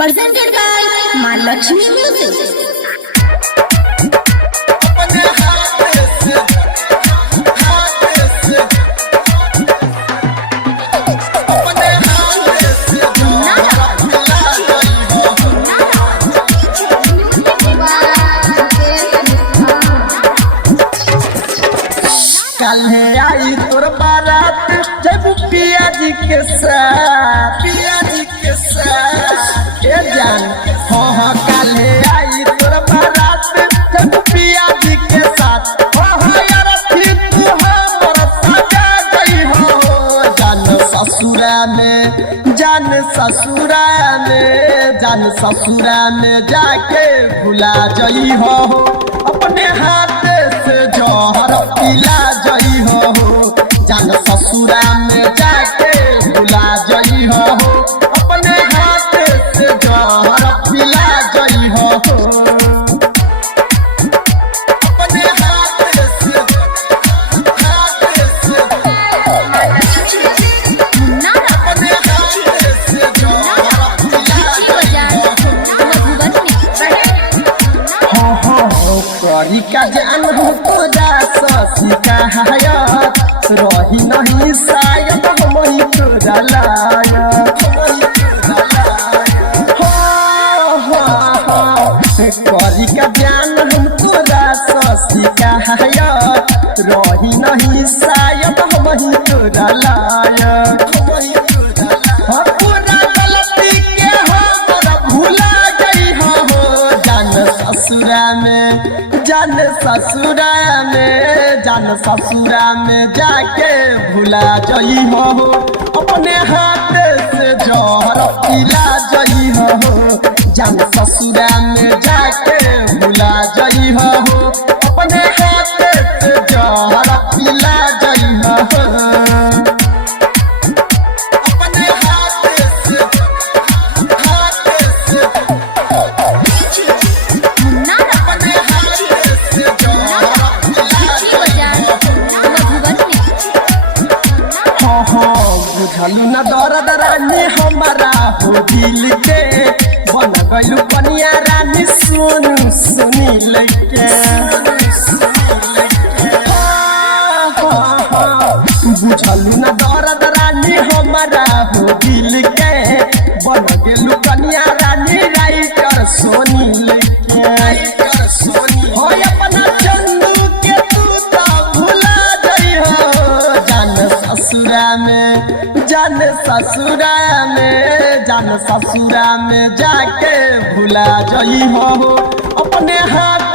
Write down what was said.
presented by Mahalakshmi Music. कल आई तोर बारात जब पिया जी के साथ ए जान हाँ कल आई तोर बारात जब पिया जी के साथ यार फिर तू हमर सजा गई हो जान ससुरा में जाके भुला जई हो अपने हाथ से जहर पिला जई हो जान ससुरा में जाके भुला जई हो अपने हाथ से जहर पिला जई हो अपने हाथ से करी का जान हो तोरा ससी कहायत रही नहीं शायद हमही तोरा लायक करी का जान हम तोरा ससी कहायत रही नहीं शायद हमही तोरा लायक पूरा गलती के हमरा भुला गई हो जान ससुरा में जाके भुला जई हो अपने हाथ से जहर पिला जई हो जान ससुरा में जाके भुला जई हो अपने हाथ से जहर पिला जई हो अपने हाथ से बुझलू न दर्द रानी हमारा हो दिल के बन गलू कनिया रानी सुन सुनील के बुझलू न दर्द रानी हमारा हो दिल के बन गेलू कनिया रानी राइटर सुनील के हो अपना चंदू के तू तो भुला गई हो जान ससुरा में जाके भुला जई हो अपने हाथ